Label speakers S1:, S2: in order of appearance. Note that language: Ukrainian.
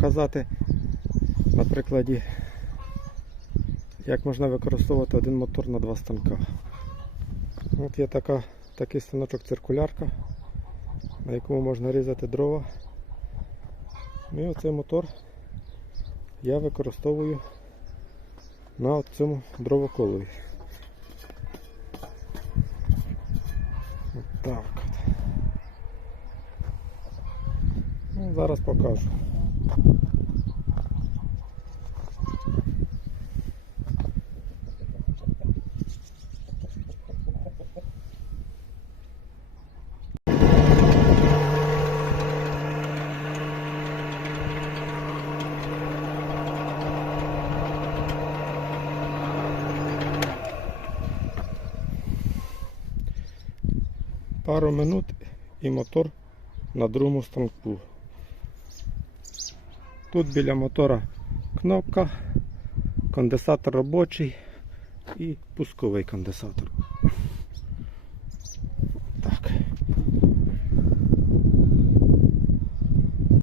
S1: показати на прикладі, як можна використовувати один мотор на два станка. От є така, такий станочок циркулярка, на якому можна різати дрова. Ну і оцей мотор я використовую на цьому дровоколові. Так. Ну, зараз покажу. Пару минут і мотор на другому станку. Тут біля мотора кнопка, конденсатор робочий і пусковий конденсатор.